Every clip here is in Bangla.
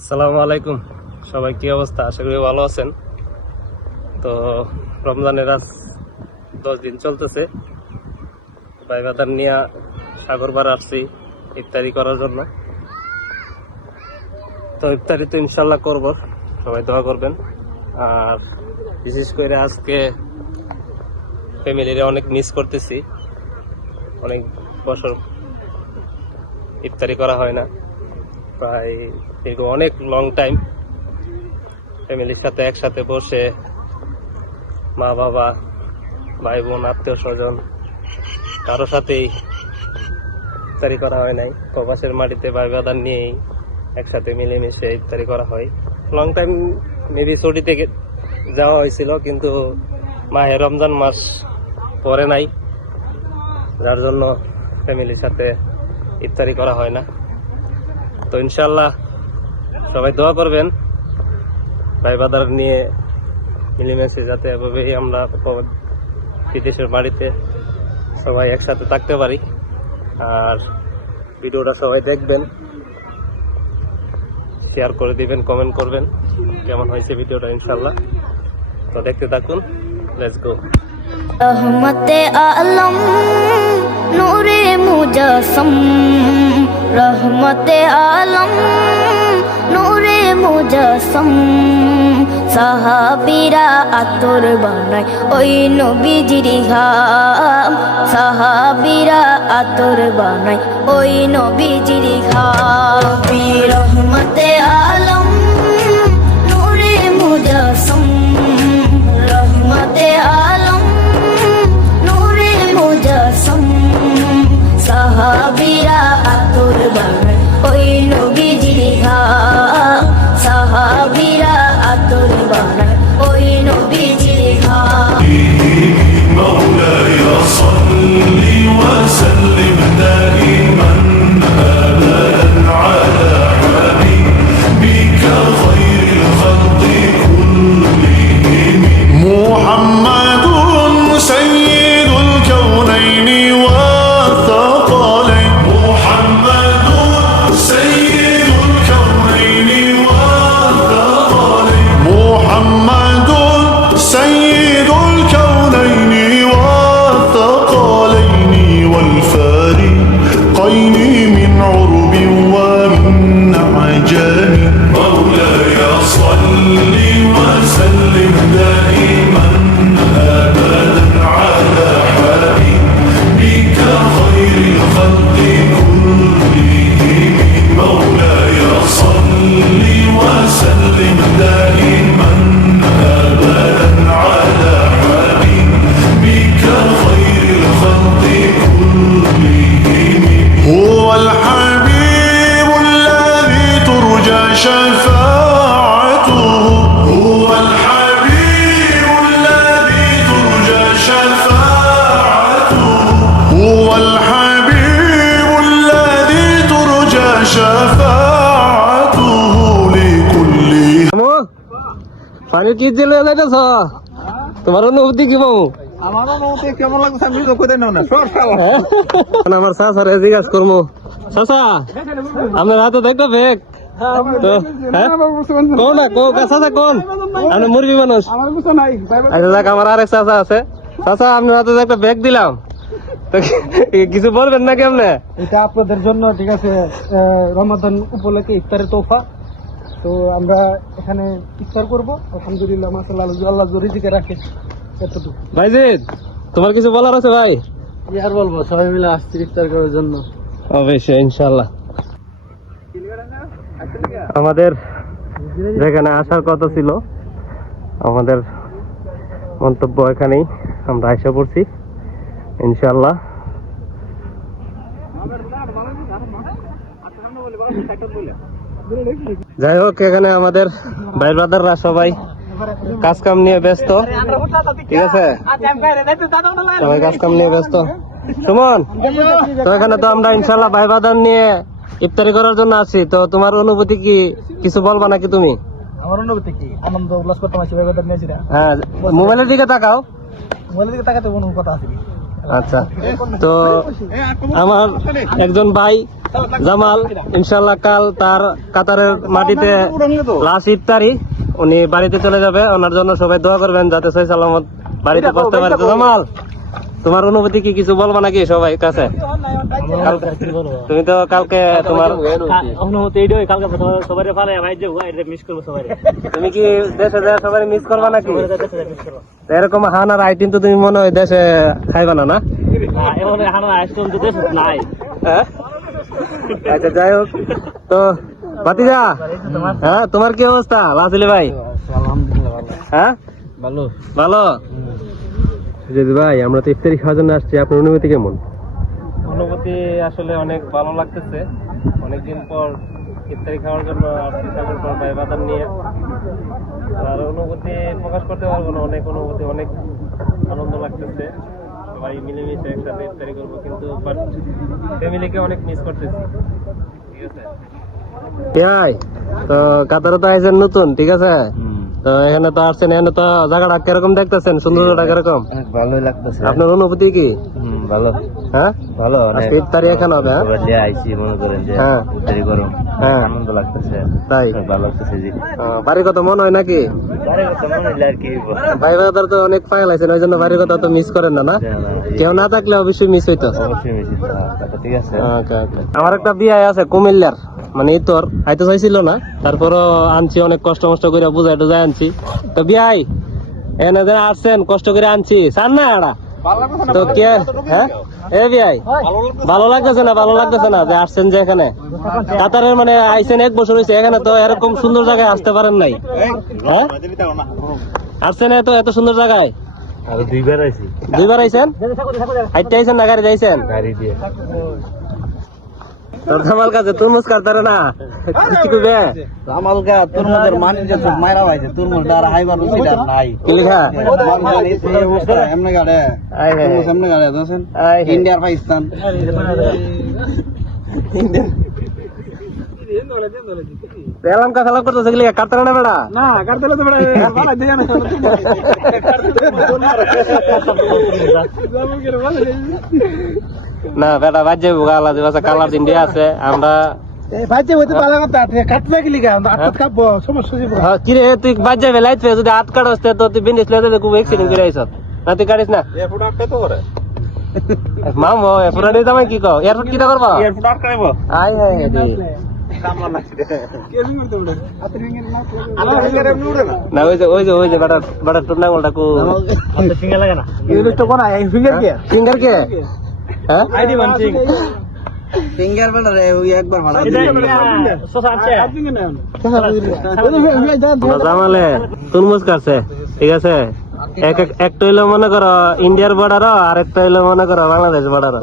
আসসালামু আলাইকুম, সবাই কি অবস্থা? আশা করি ভালো আছেন। তো রমজানের আজ 10 দিন চলতেছে। ভাই বাদার নিয়ে সাগরবার আসছি ইফতারি করার জন্য। তো ইফতারি তো ইনশাল্লাহ করব, সবাই দোয়া করবেন। আর বিশেষ করে আজকে ফ্যামিলিরে অনেক মিস করতেছি। অনেক বছর ইফতারি করা হয় না, প্রায় দীর্ঘ অনেক লং টাইম ফ্যামিলির সাথে একসাথে বসে মা বাবা ভাই বোন আত্মীয় স্বজন কারো সাথেই ইফতারি করা হয় নাই। প্রবাসের মাটিতে ভাই বাদার নিয়েই একসাথে মিলেমিশে ইফতারি করা হয়। লং টাইম মেবি ছুটিতে যাওয়া হয়েছিল, কিন্তু মাহে রমজান মাস পরে নাই, যার জন্য ফ্যামিলির সাথে ইফতারি করা হয় না। তো ইনশাল্লাহ সবাই দোয়া করবেন ভাই বাদার নিয়ে মিলেমিশে, যাতে এভাবেই আমরা বিদেশের বাড়িতে সবাই একসাথে থাকতে পারি। আর ভিডিওটা সবাই দেখবেন, শেয়ার করে দিবেন, কমেন্ট করবেন কেমন হয়েছে ভিডিওটা ইনশাল্লাহ। তো দেখতে থাকুন, লেটস গো। রহমতে আলম নূরে মুজাসম, রহমতে আলম নূরে মুজাসম, সাহাবীরা আতর বানায় ওই নবীজির ঘাম, সাহাবীরা আতর বানায় ওই নবীজির ঘাম। রহমতে আলম নূরে মুজাসম, রহমতে আলম নূরে মুজাসম, সাহাবীরা আতর বানায় ওই নবীজির ঘাম, সাহাবীরা আতর বানায় ওই নবীজির ঘাম। مولاي صل وسلم دائما ابدا على حبيبك خير الخلق كلهم محمد سيد الكونين والثقلين، محمد سيد الكونين والثقلين، محمد سيد الكونين والثقلين والفارقين من عرب ومن عجم. مولاي صل وسلم دائما ابدا على حبيبك خير الخلق كلهم. مولاي صل وسلم دائما ابدا على حبيبك خير الخلق كلهم. هو الحبيب الذي ترجى شفاعته، هو الحبيب الذي ترجى شفاعته، هو الحبيب الذي ترجى شفاعته لكل. পানি কি দিলে যাইতেছ? তোমার অনুভূতি কি বাবু? আমারও মতে কেমন লাগছে আমি তো কইতে নাও না সর শালা। আমার চাচারে জিজ্ঞাসা করবো, চাচা আপনার হাতে দেখো ব্যাগ তো? হ্যাঁ কোন না কোন চাচা কোন? আপনি মুরগি মানুষ। আমার কিছু নাই আচ্ছা দেখ, আমার আরেক চাচা আছে। চাচা আপনার হাতে একটা ব্যাগ দিলাম, তো কিছু বলবেন নাকি আপনি? এটা আপনাদের জন্য, ঠিক আছে, রমাদান উপলক্ষে ইফতারের তোফা। তো আমরা এখানে ইফতার করব আলহামদুলিল্লাহ, মাশাআল্লাহ, আল্লাহ রিজিকে রাখে এতটুকু। ভাইজিৎ তোমার কিছু বলার আছে ভাই? কি আর বলবো, সবাই মিলে আসছি ইফতার করার জন্য। অবশ্যই ইনশাল্লাহ। আমাদের যেখানে আসার কথা ছিল, আমাদের মন্তব্য এখানেই আমরা এসে পড়ছি ইনশাল্লাহ। যাই হোক, এখানে আমাদের ভাই ব্রাদাররা সবাই কাজ কাম নিয়ে ব্যস্ত, ঠিক আছে, সবাই কাজ কাম নিয়ে ব্যস্ত। সুমন, তো এখানে তো আমরা ইনশাল্লাহ ভাই ব্রাদার নিয়ে ইফতারি করার জন্য আছি। তো তোমার অনুভূতি কি, কিছু বলবা নাকি তুমি? আমার অনুভূতি কি, আনন্দ উল্লাস করতে পারছি, ব্যাপারটা নিয়েছি না। হ্যাঁ, মোবাইলের দিকে তাকাও। মোবাইলের দিকে তাকাতে কোনো কথা আছে? আচ্ছা, তো আমার একজন ভাই জামাল ইনশাল্লাহ কাল তার কাতারের মাটিতে লাস্ট ইফতারি, উনি বাড়িতে চলে যাবে। ওনার জন্য সবাই দোয়া করবেন যাতে সহি সালামত বাড়িতে পৌঁছতে পারে। তো জামাল, তোমার অনুভূতি কি কিছু বলবো নাকি সবাই কাছে? তুমি তো কালকে তোমার অনুমতি এইটাই, কালকে সবাই পারে ভাই যে মিস করবো সবাই। তুমি কি দেশে যায় সবাই মিস করবা নাকি? তো এরকম হানার আইটেম তো তুমি মনে হয় দেশে খাইবা না? এখন হানা আইসক্রিম তো দেশে নাই। হ্যাঁ? আচ্ছা যাই হোক, তো ভাতিজা, হ্যাঁ তোমার কি অবস্থা লাসিলি ভাই? হ্যাঁ ভালো। ভালো যদি ভাই, আমরা তো ইফতারি খাওয়ার জন্য আসছি, আপনার অনুভূতি কেমন? অনুভূতি আসলে অনেক ভালো লাগতেছে। অনেকদিন পর ইফতারি খাওয়ার জন্য আসছি সাগর পর ভাই বাদাম নিয়ে। আর অনুভূতি প্রকাশ করতে পারবো না, অনেক অনুভূতি, অনেক আনন্দ লাগতেছে। সবাই মিলেমিশে একসাথে ইফতারি করবো, কিন্তু ফ্যামিলিকে অনেক মিস করতেছি। ঠিক আছে ভাই, তো কাতারে তো আইছেন নতুন, ঠিক আছে? তো এখানে তো আসছেন, এখানে তো জায়গাটা কিরকম দেখতেছেন, সুন্দরটা কিরকম? ভালোই লাগতেছে। আপনার অনুভূতি কি? ভালো হ্যাঁ ভালো। আজকে ইফতারি এখানে হবে? হ্যাঁ আইসি মনে করেন যে হ্যাঁ ইফতারি গরম, হ্যাঁ আনন্দ লাগতেছে, তাই ভালো লাগতেছে জি। বাড়ির কথা মনে হয় নাকি? বাড়ির কথা মনে হইলে আর কি ভাই বাদার তো অনেক ফাইল আছে, ওই জন্য বাড়ির কথা তো মিস করেন না? না, কেউ না থাকলে অবশ্যই মিস হইতো। অবশ্যই মিস। ঠিক আছে। আমার একটা বিয়ে আছে কুমিল্লার, মানে ইতর হয়তো চাইছিল না, তারপরও আনছি, অনেক কষ্ট মষ্ট করে বুঝাই টুজাই আনছি। তো বিয়াই এনে যে আসছেন কষ্ট করে আনছি, চান না এরা তো কে? হ্যাঁ এ বিয়াই, ভালো লাগতেছে না? ভালো লাগতেছে না যে আসছেন যে এখানে কাতারের, মানে আইছেন 1 বছর হয়েছে, এখানে তো এরকম সুন্দর জায়গায় আসতে পারেন নাই? হ্যাঁ আসছেন এত সুন্দর জায়গায়? আর দুইবার আইছি। দুইবার আইছেন? হাইটে আইছেন না গাড়ি যাইছেন? গাড়ি দিয়ে। তোর জামাল কাছে তুরমুজ কাটতারে না কিছু কইবে? জামাল কা তুরমুজের মানি যে সব মাইরা ভাইছে, তুরমুজ আর হাইবার রুচিটা নাই। কি লিখা? এমনে গাড়ে আই হে তুরমুজ এমনে গাড়ে দোছেন আই হে ইন্ডিয়া আর পাকিস্তান। এলাম কা সালাম করতেছে গলি কাটতারে না বেড়া? না কাটতে তো বড় ভালো দেয়া না। না বেটা বাজে গালা দিবাসা কালার দিন দিয়ে আছে। আমরা ভাইতে হইতে ভালো কথা, কাটতে গেলি গা আটটা খাবো, সমস্যা জীব। হ্যাঁ কি রে, তুই বাজে বেলাইতে যদি হাত কাটস তো তুই বিন্দিস লইতে খুব এক্সিডেন্ট করে আইছ না? তুই কাটিস না এয়ারপোর্ট আটকে তো করে মামো পুরানি জামাই কি কও? এয়ারপোর্ট কিটা করবা? এয়ারপোর্ট আটকাইবো আই হাই দি কামলা লাগছে। কেজি করতে বড় হাতে ফিঙ্গার না আল্লাহ ফিঙ্গারে এমনি উড়ে না। না ওই যে বেটা টুর্নামেন্টটা কো হাতে ফিঙ্গার লাগে না। এই তো কোনা এই ফিঙ্গার কি? ফিঙ্গার কে? হ্যাঁ আইডি মানছিং ফিঙ্গার বেটা রে ওই একবার ভাড়া দিই। সোসা আছে ফিঙ্গার না আমরা জামালে তুরমুজ কাটছে, ঠিক আছে? একটা হইলো মনে করো ইন্ডিয়ার বর্ডার, আর একটা হইলো মনে করো বাংলাদেশ বর্ডার।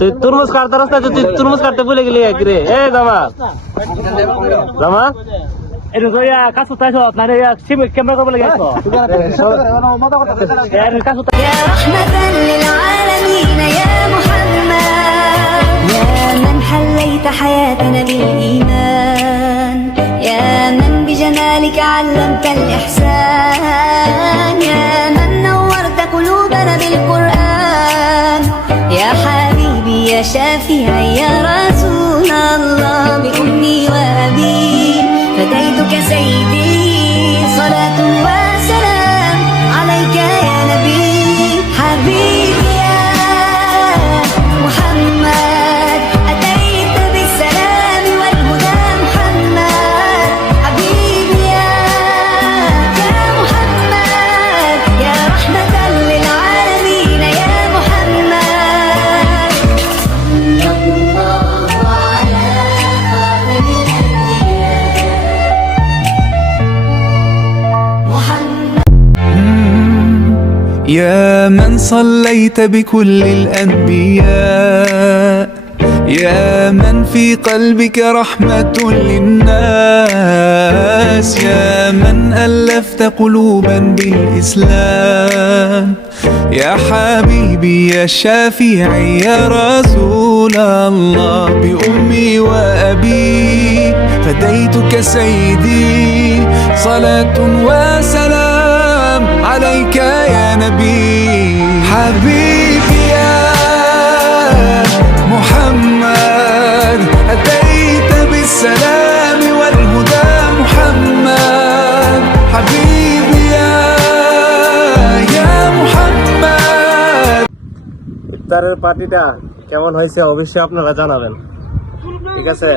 তুই তুরমুজ কাটতে রাস্তা, তুই তুরমুজ কাটতে ভুলে গেলি রে? এ জামা জামা এটা তো ইয়া কাছে তাইছো না রে, সিম ক্যামেরা করব লাগে তো এর কাছে يا رحمة للعالمين يا محمد يا من حليت حياتنا بالإيمان يا من بجمالك علمت الإحسان يا من نورت قلوبنا بالقرآن يا حبيبي يا شافعي يا رسول الله بأمي وأبي فديتك سيدي صلاة وسلام عليك يا نبي حبيبي يا محمد أتيت بالسلام والهدى محمد حبيبي يا محمد يا رحمة للعالمين يا محمد صلى الله على خاتم الأنبياء محمد يا من صليت بكل الأنبياء يا من في قلبك رحمة للناس يا من ألفت قلوبا بالإسلام يا حبيبي يا شافعي يا رسول الله بأمي وأبي فديتك سيدي صلاة وسلام عليك يا نبي حبيبي يا محمد السلام والهدى محمد حبيبي يا محمد. ইফতারের পার্টিটা কেমন হয়েছে অবশ্যই আপনারা জানাবেন, ঠিক আছে?